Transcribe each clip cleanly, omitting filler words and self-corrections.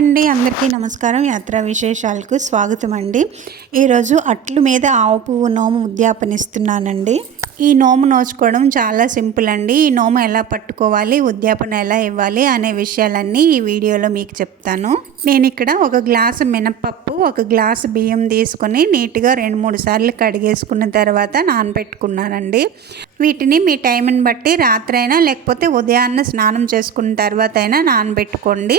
అండి, అందరికీ నమస్కారం. యాత్రా విశేషాలకు స్వాగతం అండి. ఈరోజు అట్లు మీద ఆవు పువ్వు నోము ఉద్యాపన ఇస్తున్నానండి. ఈ నోము నోచుకోవడం చాలా సింపుల్ అండి. ఈ నోము ఎలా పట్టుకోవాలి, ఉద్యాపన ఎలా ఇవ్వాలి అనే విషయాలన్నీ ఈ వీడియోలో మీకు చెప్తాను. నేను ఇక్కడ ఒక గ్లాసు మినపప్పు, ఒక గ్లాసు బియ్యం తీసుకొని నీట్గా 2-3 సార్లు కడిగేసుకున్న తర్వాత నానబెట్టుకున్నానండి. వీటిని మీ టైంని బట్టి రాత్రైనా లేకపోతే ఉదయాన్నే స్నానం చేసుకున్న తర్వాత అయినా నానబెట్టుకోండి.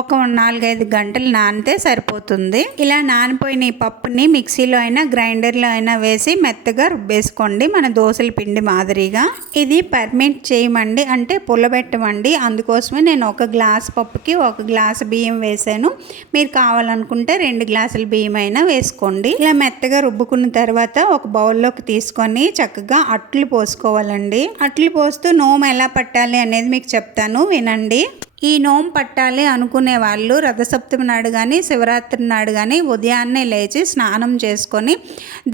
ఒక 4-5 గంటలు నానితే సరిపోతుంది. ఇలా నానిపోయిన ఈ పప్పుని మిక్సీలో అయినా గ్రైండర్లో అయినా వేసి మెత్తగా రుబ్బేసుకోండి, మన దోశల పిండి మాదిరిగా. ఇది పర్మెంట్ చేయమండి, అంటే పుల్లబెట్టమండి. అందుకోసమే నేను ఒక గ్లాస్ పప్పుకి 1 గ్లాసు బియ్యం వేసాను. మీరు కావాలనుకుంటే 2 గ్లాసుల బియ్యం అయినా వేసుకోండి. ఇలా మెత్తగా రుబ్బుకున్న తర్వాత ఒక బౌల్లోకి తీసుకొని చక్కగా అట్లు పోసుకోవాలండి. అట్లు పోస్తూ నోము ఎలా పట్టాలి అనేది మీకు చెప్తాను, వినండి. ఈ నోము పట్టాలి అనుకునే వాళ్ళు రథసప్తమి నాడు కానీ శివరాత్రి నాడు కానీ ఉదయాన్నే లేచి స్నానం చేసుకొని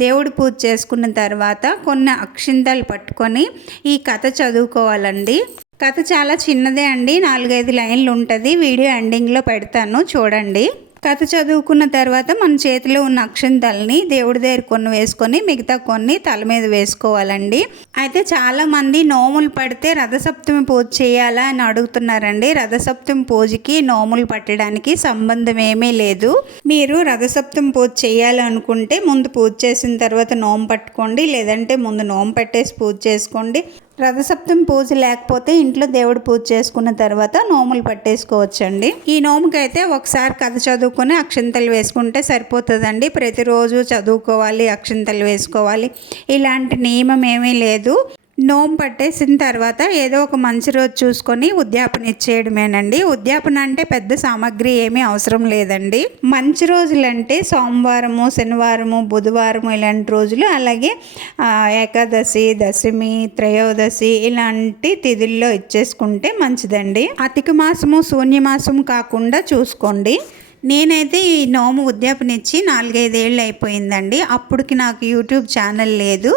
దేవుడి పూజ చేసుకున్న తర్వాత కొన్ని అక్షింతలు పట్టుకొని ఈ కథ చదువుకోవాలండి. కథ చాలా చిన్నదే అండి, 4-5 లైన్లు ఉంటుంది. వీడియో ఎండింగ్లో పెడతాను, చూడండి. కథ చదువుకున్న తర్వాత మన చేతిలో ఉన్న అక్షింతల్ని దేవుడి దగ్గర కొన్ని వేసుకొని మిగతా కొన్ని తల మీద వేసుకోవాలండి. అయితే చాలామంది నోములు పడితే రథసప్తమి పూజ చేయాలా అని అడుగుతున్నారండి. రథసప్తమి పూజకి నోములు పట్టడానికి సంబంధం ఏమీ లేదు. మీరు రథసప్తమి పూజ చేయాలనుకుంటే ముందు పూజ చేసిన తర్వాత నోము పట్టుకోండి, లేదంటే ముందు నోము పెట్టేసి పూజ చేసుకోండి. రథసప్తమి పూజ లేకపోతే ఇంట్లో దేవుడు పూజ చేసుకున్న తర్వాత నోములు పట్టేసుకోవచ్చండి. ఈ నోముకైతే ఒకసారి కథ చదువుకొని అక్షింతలు వేసుకుంటే సరిపోతుందండి. ప్రతిరోజు చదువుకోవాలి, అక్షింతలు వేసుకోవాలి, ఇలాంటి నియమం ఏమీ లేదు. నోము పట్టేసిన తర్వాత ఏదో ఒక మంచి రోజు చూసుకొని ఉద్యాపన ఇచ్చేయడమేనండి. ఉద్యాపన అంటే పెద్ద సామాగ్రి ఏమీ అవసరం లేదండి. మంచి రోజులంటే సోమవారము, శనివారము, బుధవారము ఇలాంటి రోజులు, అలాగే ఏకాదశి, దశమి, త్రయోదశి ఇలాంటి తిథుల్లో ఇచ్చేసుకుంటే మంచిదండి. అధిక మాసము, శూన్యమాసము కాకుండా చూసుకోండి. నేనైతే ఈ నోము ఉద్యాపన ఇచ్చి 4-5 ఏళ్ళు అయిపోయిందండి. అప్పటికి నాకు యూట్యూబ్ ఛానల్ లేదు,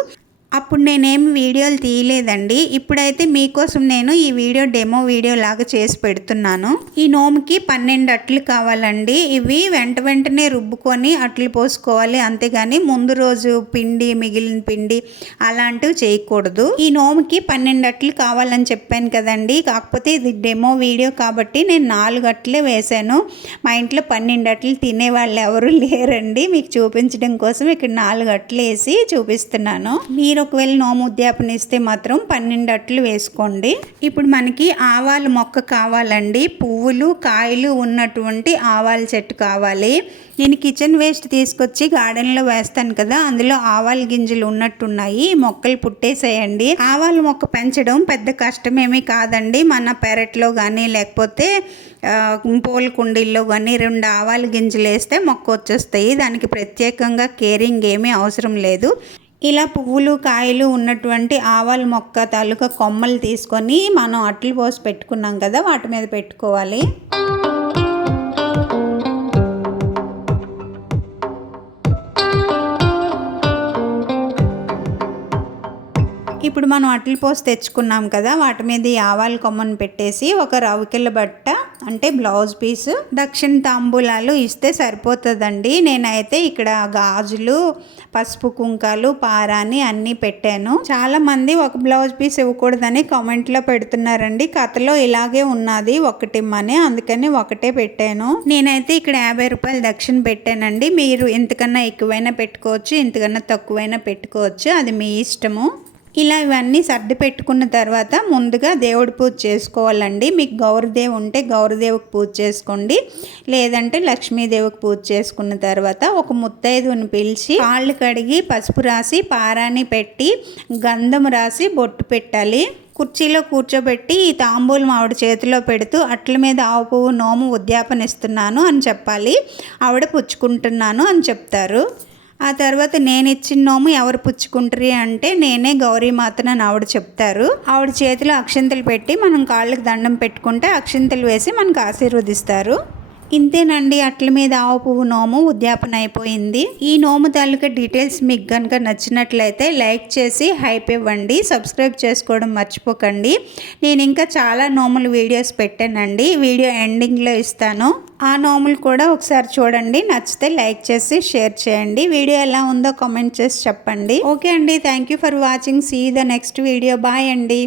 అప్పుడు నేనేమి వీడియోలు తీయలేదండి. ఇప్పుడైతే మీకోసం నేను ఈ వీడియో డెమో వీడియో లాగా చేసి పెడుతున్నాను. ఈ నోముకి 12 అట్లు కావాలండి. ఇవి వెంటనే రుబ్బుకొని అట్లు పోసుకోవాలి, అంతేగాని ముందు రోజు పిండి, మిగిలిన పిండి అలాంటివి చేయకూడదు. ఈ నోముకి 12 అట్లు కావాలని చెప్పాను కదండి. కాకపోతే ఇది డెమో వీడియో కాబట్టి నేను 4 అట్లే వేశాను. మా ఇంట్లో 12 అట్లు తినేవాళ్ళు ఎవరు లేరండి. మీకు చూపించడం కోసం ఇక్కడ 4 అట్లు వేసి చూపిస్తున్నాను. మీరు ఒకవేళ నోము ఉద్యాపన ఇస్తే మాత్రం 12 అట్లు వేసుకోండి. ఇప్పుడు మనకి ఆవాల మొక్క కావాలండి. పువ్వులు, కాయలు ఉన్నటువంటి ఆవాల చెట్టు కావాలి. నేను కిచెన్ వేస్ట్ తీసుకొచ్చి గార్డెన్లో వేస్తాను కదా, అందులో ఆవాల గింజలు ఉన్నట్టున్నాయి. మొక్కలు పుట్టేసేయండి. ఆవాల మొక్క పెంచడం పెద్ద కష్టమేమీ కాదండి. మన పెరట్లో కానీ లేకపోతే పూల కుండీల్లో కానీ 2 ఆవాల గింజలు వేస్తే మొక్క వచ్చేస్తాయి. దానికి ప్రత్యేకంగా కేరింగ్ ఏమీ అవసరం లేదు. ఇలా పువ్వులు, కాయలు ఉన్నటువంటి ఆవాల మొక్క తాలూకా కొమ్మలు తీసుకొని మనం అట్లు పోసి పెట్టుకున్నాం కదా, వాటి మీద పెట్టుకోవాలి. ఇప్పుడు మనం అట్లు పోసి తెచ్చుకున్నాం కదా, వాటి మీద ఈ ఆవాల కొమ్మను పెట్టేసి ఒక రవికెల బట్ట అంటే బ్లౌజ్ పీసు, దక్షిణ తాంబూలాలు ఇస్తే సరిపోతుందండి. నేనైతే ఇక్కడ గాజులు, పసుపు కుంకాలు, పారాని అన్నీ పెట్టాను. చాలా మంది ఒక బ్లౌజ్ పీస్ ఇవ్వకూడదని కామెంట్లో పెడుతున్నారండి. కథలో ఇలాగే ఉన్నది ఒకటిమ్మని, అందుకని ఒకటే పెట్టాను. నేనైతే ఇక్కడ 50 రూపాయలు దక్షిణ పెట్టానండి. మీరు ఎంతకన్నా ఎక్కువైనా పెట్టుకోవచ్చు, ఎంతకన్నా తక్కువైనా పెట్టుకోవచ్చు, అది మీ ఇష్టము. ఇలా ఇవన్నీ సర్ది పెట్టుకున్న తర్వాత ముందుగా దేవుడి పూజ చేసుకోవాలండి. మీకు గౌరదేవి ఉంటే గౌరదేవికి పూజ చేసుకోండి, లేదంటే లక్ష్మీదేవికి పూజ చేసుకున్న తర్వాత ఒక ముత్తైదుని పిలిచి కాళ్ళు కడిగి పసుపు రాసి పారాని పెట్టి గంధం రాసి బొట్టు పెట్టాలి. కుర్చీలో కూర్చోబెట్టి ఈ తాంబూలం ఆవిడ చేతిలో పెడుతూ అట్ల మీద ఆవు పువ్వు నోము ఉద్యాపన ఇస్తున్నాను అని చెప్పాలి. ఆవిడ పుచ్చుకుంటున్నాను అని చెప్తారు. ఆ తర్వాత నేను ఇచ్చిన నోము ఎవరు పుచ్చుకుంటారు అంటే నేనే గౌరీమాతను అని ఆవిడ చెప్తారు. ఆవిడ చేతిలో అక్షింతలు పెట్టి మనం కాళ్ళకి దండం పెట్టుకుంటే అక్షింతలు వేసి మనకు ఆశీర్వదిస్తారు. ఇంతేనండి, అట్ల మీద ఆవు పువ్వు నోము ఉద్యాపన అయిపోయింది. ఈ నోము తాలూకా డీటెయిల్స్ మీకు కనుక నచ్చినట్లయితే లైక్ చేసి హైప్ ఇవ్వండి. సబ్స్క్రైబ్ చేసుకోవడం మర్చిపోకండి. నేను ఇంకా చాలా నోములు వీడియోస్ పెట్టానండి, వీడియో ఎండింగ్లో ఇస్తాను. ఆ నోములు కూడా ఒకసారి చూడండి. నచ్చితే లైక్ చేసి షేర్ చేయండి. వీడియో ఎలా ఉందో కామెంట్ చేసి చెప్పండి. ఓకే అండి, thank you for watching. See the next video. Bye అండి.